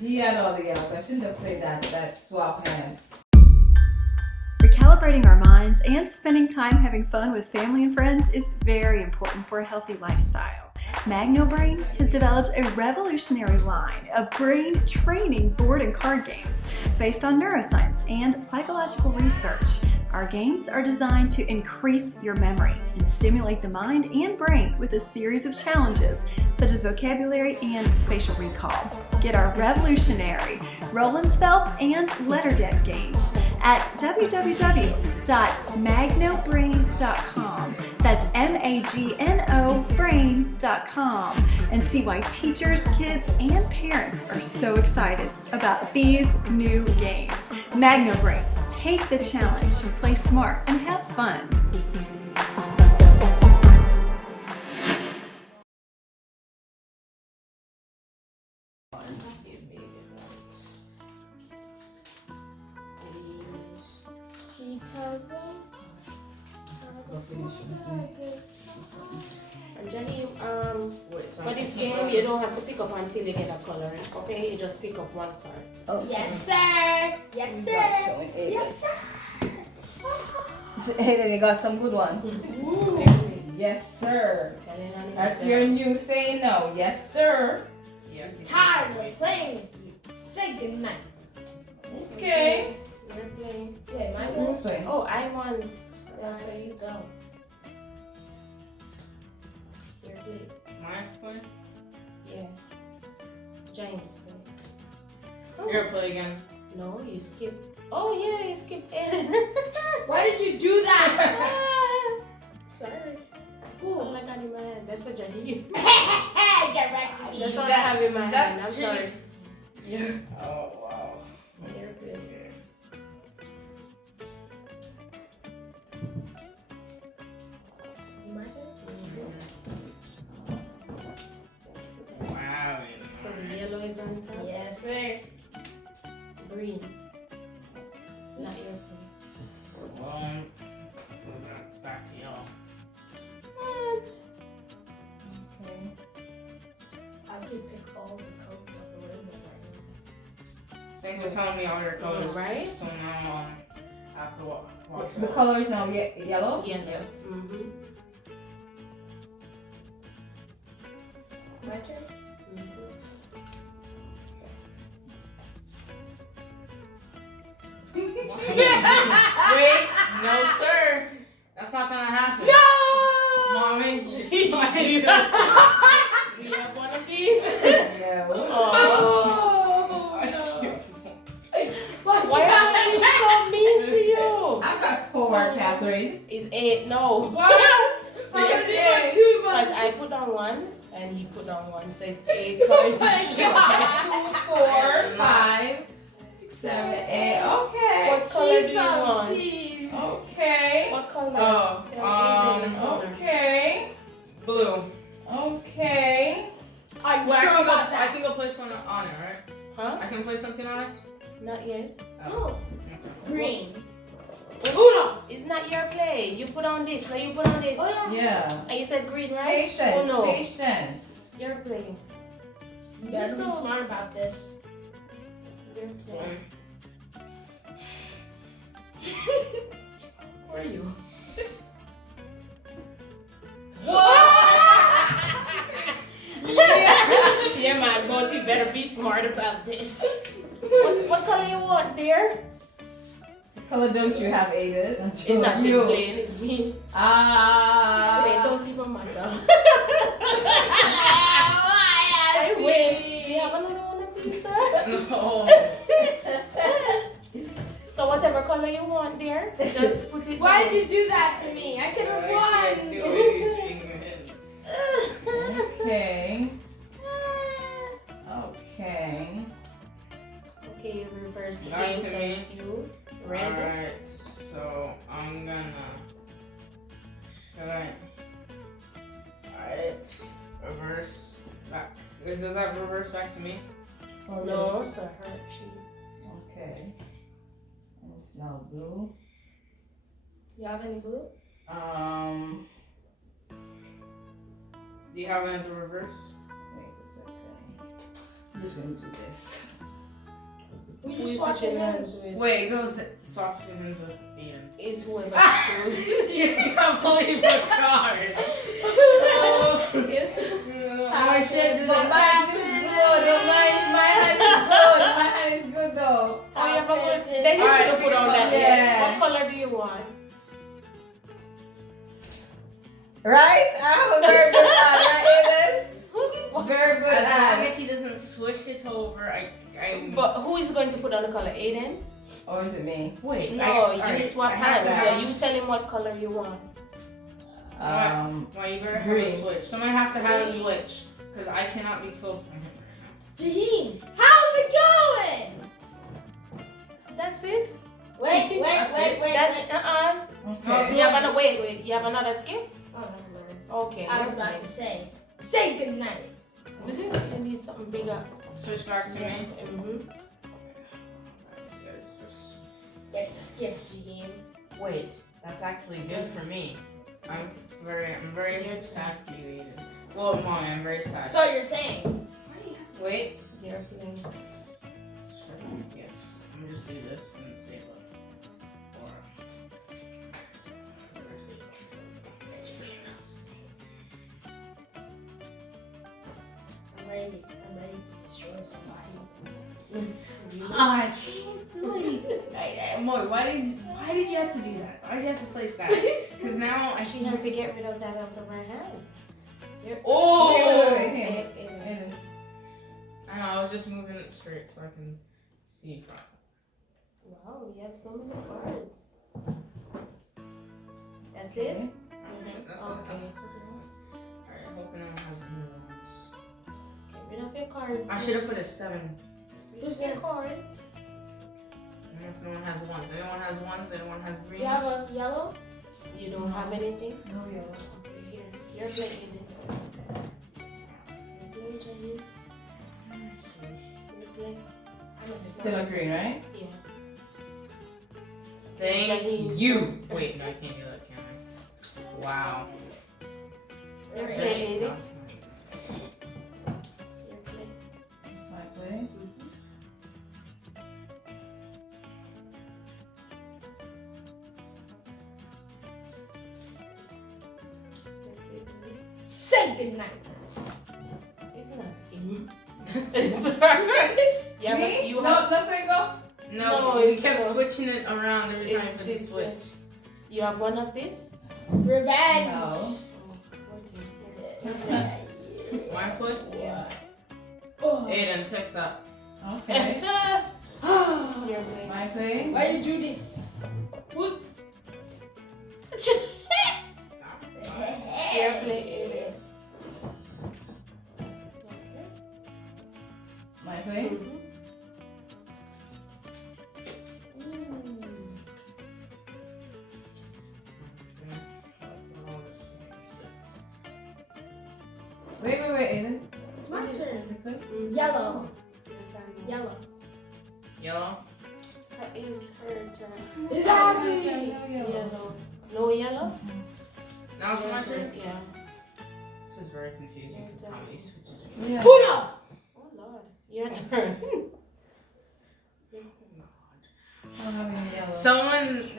He had all the yells. I shouldn't have played that swap hand. Recalibrating our minds and spending time having fun with family and friends is very important for a healthy lifestyle. Magno Brain has developed a revolutionary line of brain training board and card games based on neuroscience and psychological research. Our games are designed to increase your memory and stimulate the mind and brain with a series of challenges such as vocabulary and spatial recall. Get our revolutionary roll and spell and letter deck games at www.magnobrain.com. That's Magno Brain.com, and see why teachers, kids, and parents are so excited about these new games. Magno Brain. Take the challenge, play smart, and have fun. And Jenny, for this game, you don't have to pick up until you get a color, okay? You just pick up one card. Oh. Yes, sir. Yes, sir. Yes, sir. Aiden, you got some good ones. Yes, sir. That's your new saying now. Yes, sir. Yes, tired of playing. Say goodnight. Okay. You're playing. Wait, my Who's playing? Oh, I won. Yeah, so you go. You're good. My play? Yeah. James play. Your play again. No, you skip. Oh yeah, you skipped Aiden. Why did you do that? Sorry. Ooh. All I got in my hand. That's what Jenny. Get back to me. That's all I have in my hand. That's I'm true. sorry. Yeah. Oh wow. You're good. My turn? Wow. So the yellow is on top. Yes, sir. Green. Not your play. Well, it's back to y'all. What? Okay. I could pick all the colors of the rainbow right Thanks for telling me all your colors. Right? So now I have to watch The color is now yellow? Yellow. Mm-hmm. now. My turn? Wait, no sir. That's not gonna happen. No! Mommy, you just tried Do you have one of these? Yeah. Oh. Why Why are they so mean to you? I've got four, Catherine. Is 8? No. What? How Yes, did yes. you two Because bucks? I put on one and he put on one, so it's 8 cards. Oh my gosh. 2, 4, 5, 7, 8. Okay. What color do you Jeez, want? please. Okay. What color? Oh, Tell me the color. Okay. blue. Okay. I'm Well, sure I about can that. go place one on it, right? Huh? I can place something on it. Not yet. No. Green. Uno! It's not your play. You put on this. Now you put on this. Oh, yeah. Yeah. And you said green, right? Patience. Oh no. Patience. Your play. You better be smart about this. Your play. Where are you? Yeah, man, but you better be smart about this. What color you want, dear? What color don't you have, Aiden? It's not you playing, it's me. It don't even matter. I win. You have another one of these, sir? No. So whatever color you want, dear, just put it Why down. did you do that to me? I could have won. Okay. Okay. Okay, you reverse the Nice game to meet says you. Red. Alright, so I'm gonna. Should I? Alright. Reverse back. Does that reverse back to me? No, so her she. Okay. And it's now blue. You have any blue? Do you have another reverse? Wait a second. I'm just gonna do this. Who Who you you swapping switching hands? hands with? Wait, go swap hands with Aiden. Is whoever choose. You can't believe a card. Yes. My shit did But mine is good. My hand is good. My hand is good though. Oh, yeah, but Outfit is- then you Alright, should have put on that. yeah. What color do you want? Right? I have a very good hand, right, Aiden? Very good As long hand. as he doesn't switch it over, I But who is going to put on the color? Aiden? Or is it me? wait. No, you alright, swap I have hands. that. So you tell him what color you want. Why you better have a green. switch? Someone has to have a Green. switch, because I cannot be killed from him right Jaheen, how's it going? That's it? Wait. That's it. That's wait. it. No, Okay. it's You're gonna wait. You have another skip? Oh, never mind. Okay. I was about to say goodnight. You need something bigger. now. Switch back to me. Mm-hmm. Get skipped, Jaheen. Wait, that's actually good for me. I'm very sad for you, Aiden. Well, Mom, I'm very sad. So you're saying? Wait. You're playing. Yes. I'm just do this and save it. Or save I'm ready to destroy somebody. I can't do it. Moy, why did you have to do that? Why did you have to place that? Because now I She had to get rid of that out of her hand. Oh! Wait. Aiden. I know, I was just moving it straight so I can see in front. Wow, you have so many cards. That's Okay. it? That's Okay. Alright, I'm hoping no one has new ones. Get rid of your cards. I should have put a 7. Use your cards. Unless no one has ones. Anyone has ones, anyone has greens. You have a yellow? You don't have anything? No yellow. Okay, here. You're playing it. You're playing Jaheen. You're playing. It's still a green, right? Yeah. Thank Jahine's you! turn. Wait, no, I can't do that, can I? Wow. You're Ready. playing it. That's You're playing. It's my play. Say goodnight. It's not him. That's It's her. Yeah, Me? but you No, have. that's where you go. No, No, we it's kept so- switching it around every time It's for the this switch. way. You have one of this? Revenge. No. One foot? Yeah. Oh. Aiden, take that. Okay. You're playing. My play. Why you do this? What? You're playing. My play. Wait, Aiden. It's my turn. This way? Yellow. Yellow. Yellow? That is her turn. Exactly. Yellow. No yellow? Now it's my turn? Yeah. This is very confusing because how many switches we Yeah. Puno. Oh Lord. Your turn. I don't have any yellow. Someone,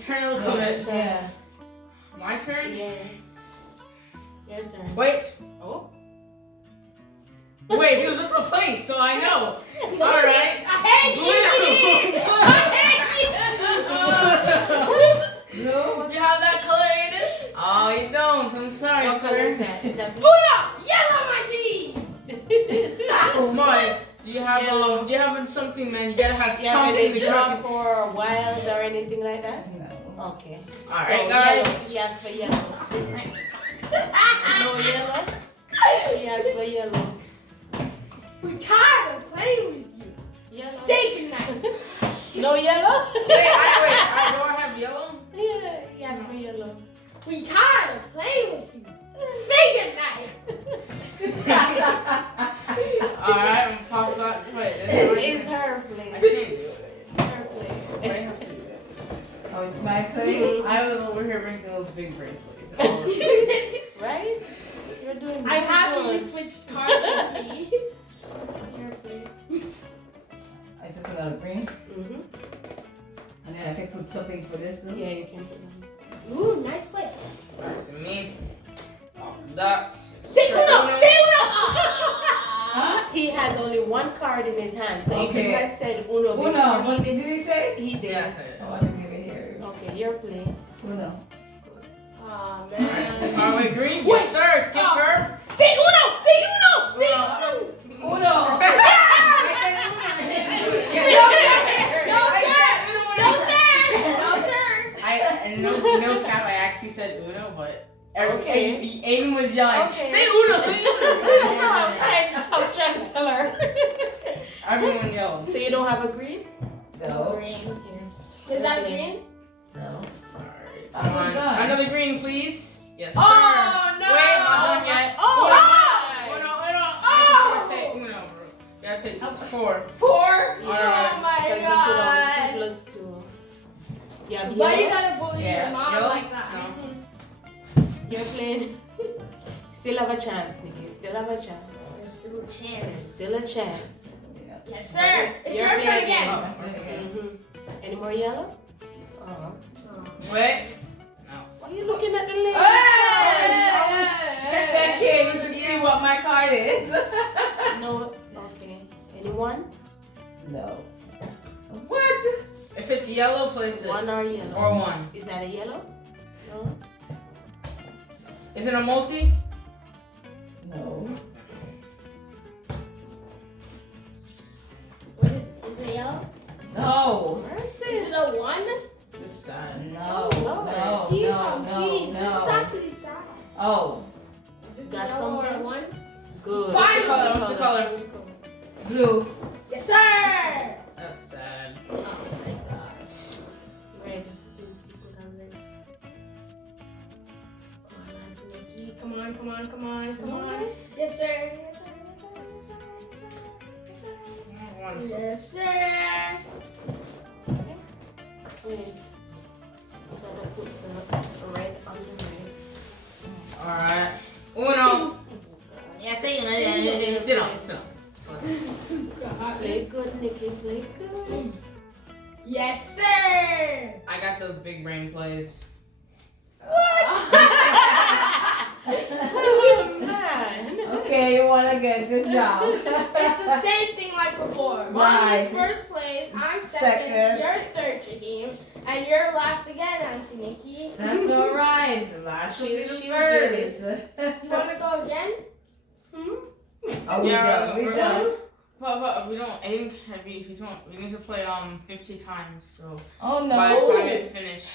turn a little bit. Yeah. My turn? Yes. Your turn. Wait. Oh. Wait, dude, this will place, so I know. Alright. Blue. You have that color, Aiden? Oh, you don't. I'm sorry, What color is sir. that? Is that Puno. Yellow, my G. Moy, do you have something, man? You gotta have something to draw go. for wild or anything like that? No. Okay. Alright, So, guys. Yellow. He asked for yellow. No yellow? He asked for yellow. We tired of playing with you. Yellow. Say goodnight. No yellow? I don't have yellow? Yeah, he asked for yellow. We tired of playing with you. Say goodnight. Alright, I'm pop that. Wait, It's her I place. can't do it. Her place. I have to do this. Oh, it's my play. I was over here making those big brain plays. Right? You're doing I'm happy you good. switched cards with me. Your place. It's just an another green. Mhm. And then I can put something for this too. Yeah, you can put them. Ooh, nice play. Back to me. That. Say uno! Say uno! He has only one card in his hand, so if Okay. he had said uno before, Uno. What did he say? he did. Yeah. Oh, I didn't get it here. Okay, you're playing. Uno. Aw, man. Are we green? Wait. Yes, sir. Skipper. Say uno! Say uno! Say uno! Uno. No cap. I actually said Uno, but Okay. Aiden was yelling. Okay. Say Uno. Say Uno. I was trying to tell her. Everyone yelled. So you don't have a green? No. Green. Is that green? No. Alright. I'm done. Another green, please. Yes, sir. Oh, no! Wait, not done yet. Oh! Uno. Oh! Say Uno, bro. That's it. It's 4. 4. Yes, my because he put on 2 plus 2. Yeah, But you gotta bully Yeah. your mom Yellow? like that. No. You're playing. Still have a chance, Nikki. Still have a chance. There's still a There's chance. still a chance. Yes, sir. It's You're your turn playing again. Mhm. Any more yellow? Wait. Why are you looking at the list? Checking to see what my card is. No. Okay. Anyone? No. What? If it's yellow, place it. One or yellow? Or 1. Is that a yellow? No. Is it a multi? No. What is it yellow? No. Is it a 1? Just sad. No. Oh, Lord. No. Jeez, No. I'm pleased. This is No. actually sad. Oh. Is this Got yellow or something? a 1? Good. What's the color? What's the color? Blue. Yes, sir. That's sad. Oh my god. Red. Come on, come on, come on, come on. Yes, sir. Yes, sir. Yes, sir. Yes, sir. Yes, sir. Yes, sir. Yes, sir. Wait. Gotta put the red on the red. Alright. Uno. Yeah, say Uno. Sit down. Sit down. Play good, Nikki. Play good. Yes, sir. I got those big brain plays. Oh, man. Okay, you won again. Good job. It's the same thing like before. Mine Right. is first place, I'm Second. you're third, Jakeem, and you're last again, Auntie Nikki. That's alright. Last She- year she first. You wanna go again? Oh, we done. We done. But we don't aim heavy. We need to play 50 times. So Oh no. by the time it finished,